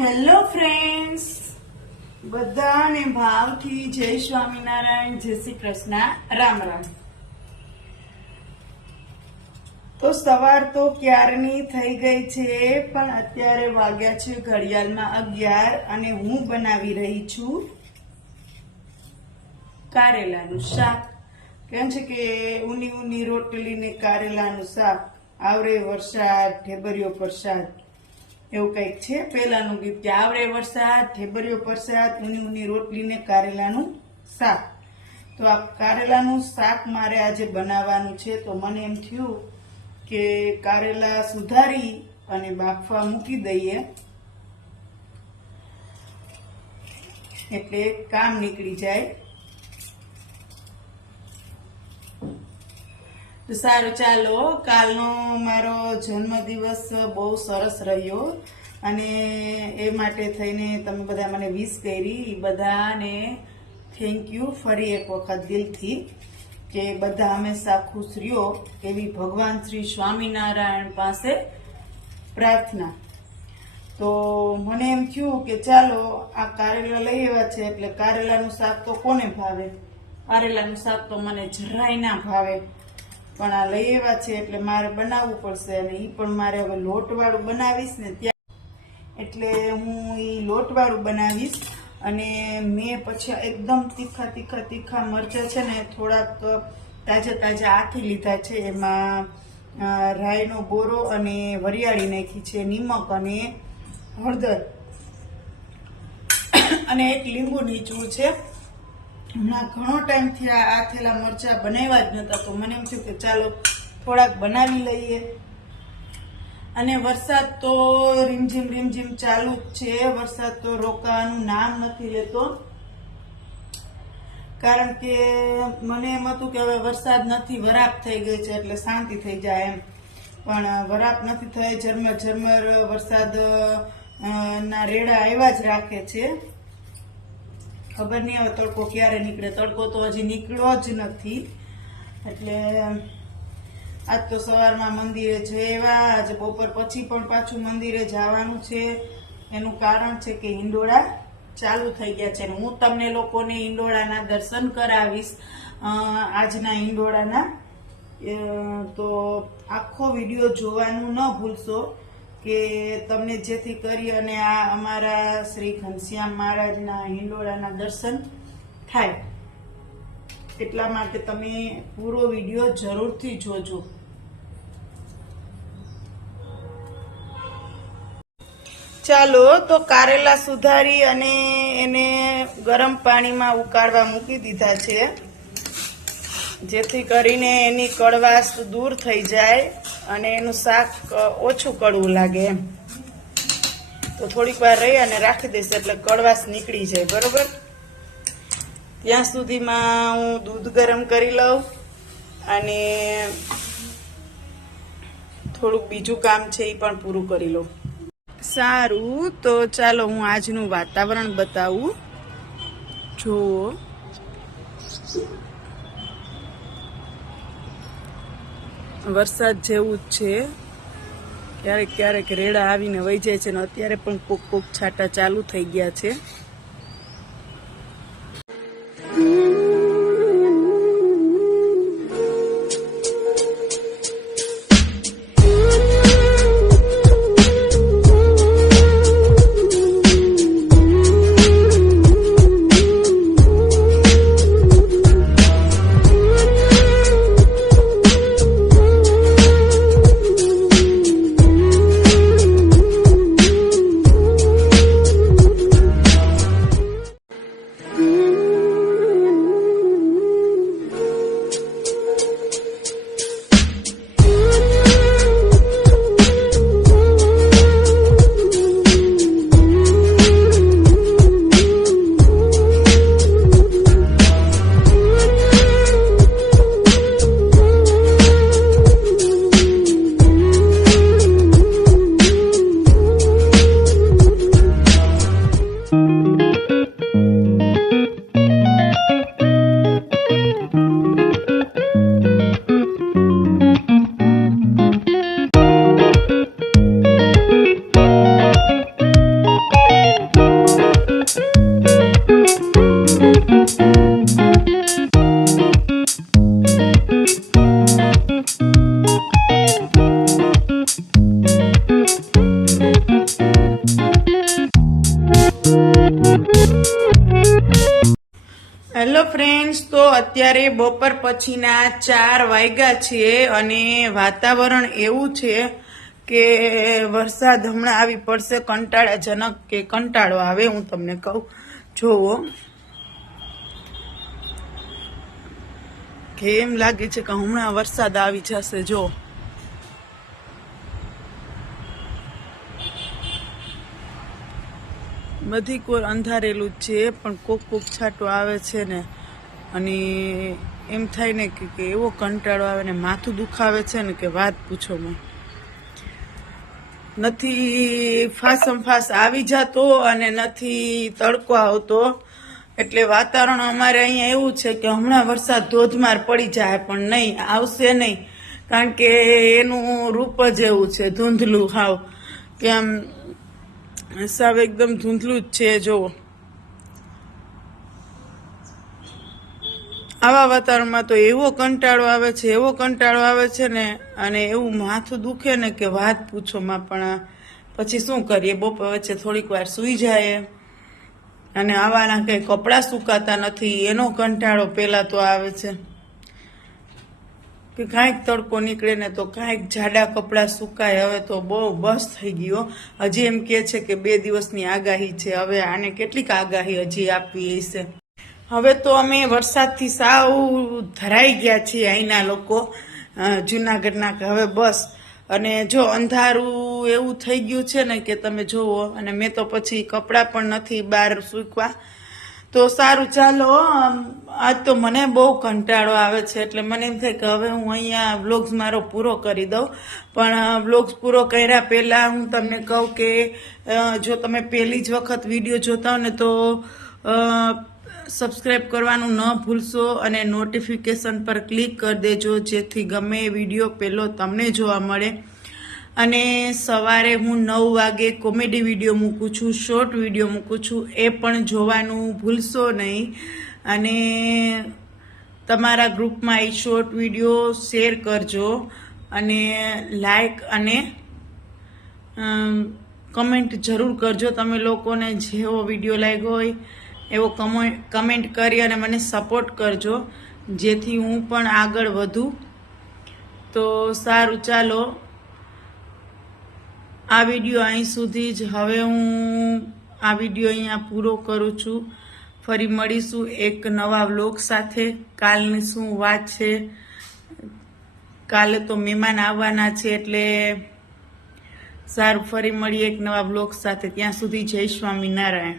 Hello friends બધાને ભાવથી જય સ્વામિનારાયણ, જય શ્રી કૃષ્ણ. રામ રામ. તો સવાર તો ક્યારની થઈ ગઈ છે, પણ અત્યારે વાગ્યા છે ઘડિયાળમાં અગિયાર અને હું બનાવી રહી છું કારેલાનું શાક. કેમ છે કે ઊની ઊની રોટલી ને કારેલાનું શાક? આવરે વરસાદ, ઢેબરિયો પ્રસાદ. એવું કંઈક છે? પેલાનું ગીત કે આવરે વરસાદ ઠેબરિયો પરસાદ ઊની ઊની રોટલી ને કારેલાનું શાક. તો આ કારેલાનું શાક મારે આજે બનાવવાનું છે. તો મને એમ થયું કે કારેલા સુધારી અને બાફવા મૂકી દઈએ. એટલે કામ નીકળી જાય. તો સારું, ચાલો કાલનો મારો જન્મદિવસ બહુ સરસ રહ્યો અને એ માટે થઈને તમે બધા મને વિશ કરી. બધાને થેન્ક યુ ફરી એક વખત દિલથી કે બધા હંમેશા ખુશ રહ્યો એવી ભગવાન શ્રી સ્વામિનારાયણ પાસે પ્રાર્થના. તો મને એમ થયું કે ચાલો, આ કારેલા લઈ આવ્યા છે એટલે કારેલાનું શાક તો કોને ભાવે? કારેલાનું શાક તો મને જરાય ના ભાવે. પણ આ લઈ આવ્યા છે એટલે મારે બનાવવું પડશે અને એ પણ મારે હવે લોટવાળું બનાવીશ ને ત્યાં એટલે હું એ લોટવાળું બનાવીશ અને મેં પછી એકદમ તીખા તીખા તીખા મરચાં છે ને થોડાક તાજા તાજા આથી લીધા છે. એમાં રાયનો બોરો અને વરિયાળી નાખી છે, નિમક અને હળદર. અને એક લીંબુ નીચવું છે. હમણાં ઘણો ટાઈમથી આ થેલા મરચા બનાવ્યા જ નહોતા, તો મને એમ થયું કે ચાલો થોડાક બનાવી લઈએ. અને વરસાદ તો રીમઝીમ રીમઝીમ ચાલુ જ છે, વરસાદ તો રોકાવાનું નામ નથી લેતો. કારણ કે મને એમ હતું કે હવે વરસાદ નથી, વરાપ થઈ ગઈ છે, એટલે શાંતિ થઈ જાય એમ. પણ વરાપ નથી થઈ, ઝરમર ઝરમર વરસાદ ના રેડા આવ્યા જ રાખે છે. ખબર નહીં હવે તડકો ક્યારે નીકળે. તડકો તો હજી નીકળ્યો જ નથી. એટલે આજ તો સવારમાં મંદિરે જવા આજે બપોર પછી પણ પાછું મંદિરે જવાનું છે. એનું કારણ છે કે હિંડોળા ચાલુ થઈ ગયા છે. હું તમને લોકોને હિંડોળાના દર્શન કરાવીશ. આજના હિંડોળાના. તો આખો વીડિયો જોવાનું ન ભૂલશો. કે તમને જેથી કરી અને આ અમારા શ્રી ઘનશ્યામ મહારાજના હિંડોળાના દર્શન થાય. એટલા માટે તમે પૂરો વીડિયો જરૂરથી જોજો. ચાલો, તો કારેલા સુધારી અને એને ગરમ પાણીમાં ઉકાળવા મૂકી દીધા છે. જેથી કરીને એની કડવાશ દૂર થઈ જાય. અને એનું શાક ઓછું કડવું લાગે એમ. તો થોડીક વાર રહી અને રાખી દઈશ એટલે કડવાશ નીકળી જાય, બરોબર? ત્યાં સુધીમાં હું દૂધ ગરમ કરી લઉં અને થોડુંક બીજું કામ છે એ પણ પૂરું કરી લઉં. સારું, તો ચાલો હું આજનું વાતાવરણ બતાવું. જુઓ. વરસાદ જેવું જ છે. ક્યારેક ક્યારેક રેડા આવીને વહી જાય છે અને અત્યારે પણ કોક કોક છાંટા ચાલુ થઈ ગયા છે. અત્યારે બપોર પછીના ચાર વાગ્યા છે અને વાતાવરણ એવું છે કે વરસાદ હમણાં આવી પડશે કંટાળાજનક કે કંટાળો આવે હું તમને કહું. જોવો. કે એમ લાગે છે કે હમણાં વરસાદ આવી જશે, જો. બધી કોર અંધારેલું છે, પણ કોક કોક છાંટો આવે છે ને. અને એમ થાય ને કે એવો કંટાળો આવે ને માથું દુખાવે છે ને કે વાત પૂછો મેં નથી ફાસમ ફાસ આવી જતો અને નથી તડકો આવતો. એટલે વાતાવરણ અમારે અહીંયા એવું છે કે હમણાં વરસાદ ધોધમાર પડી જાય પણ નહીં, આવશે નહીં. કારણ કે એનું રૂપ જ એવું છે, ધૂંધલું હાવ. કે આમ સાવ એકદમ ધૂંધલું જ છે, જુઓ. આવા વાતાવરણમાં તો એવો કંટાળો આવે છે, એવો કંટાળો આવે છે ને, અને એવું માથું દુખે ને કે વાત પૂછોમાં પણ પછી શું કરીએ? બપોર વચ્ચે થોડીક વાર સૂઈ જાય અને આવાના કંઈ કપડાં સુકાતા નથી, એનો કંટાળો પહેલાં તો આવે છે. કે કાંઈક તડકો નીકળે ને તો કાંઈક જાડા કપડાં સુકાય. હવે તો બહુ બસ થઈ ગયો. હજી એમ કે છે કે બે દિવસની આગાહી છે. હવે આને કેટલીક આગાહી હજી આપવી હશે. હવે તો અમે વરસાદથી સાવ ધરાઈ ગયા છીએ અહીંના લોકો જુનાગઢના હવે બસ. અને જો અંધારું એવું થઈ ગયું છે ને કે તમે જુઓ, અને મેં તો પછી કપડાં પણ નથી બહાર સૂકવા. તો સારું, ચાલો આજ તો મને બહુ કંટાળો આવે છે, એટલે મને એમ થાય કે હવે હું અહીંયા વ્લોગ્સ મારો પૂરો કરી દઉં. પણ વ્લોગ્સ પૂરો કર્યા પહેલાં હું તમને કહું કે જો તમે પહેલી જ વખત વીડિયો જોતા હો ને તો અ, સબસ્ક્રાઇબ કરવાનું ન ભૂલશો અને નોટિફિકેશન પર ક્લિક કરી દેજો જેથી ગમે એ વીડિયો પહેલો તમને જોવા મળે. અને સવારે હું નવ વાગે કોમેડી વીડિયો મૂકું છું શોર્ટ વીડિયો મૂકું છું એ પણ જોવાનું ભૂલશો નહીં. અને તમારા ગ્રુપમાં એ શોર્ટ વીડિયો શેર કરજો અને લાઈક અને કમેન્ટ જરૂર કરજો. તમે લોકોને જેવો વીડિયો લાગ્યો હોય એવો કમો- કમેન્ટ કરી અને મને સપોર્ટ કરજો, જેથી હું પણ આગળ વધું. તો સારું, ચાલો. આ વીડિયો અહીં સુધી જ. હવે હું આ વીડિયો અહીંયા પૂરો કરું છું. ફરી મળીશું એક નવા વ્લોગ સાથે. કાલની શું વાત છે? કાલે તો મહેમાન આવવાના છે, એટલે સારું, ફરી મળીએ એક નવા બ્લોગ સાથે. ત્યાં સુધી જય સ્વામિનારાયણ.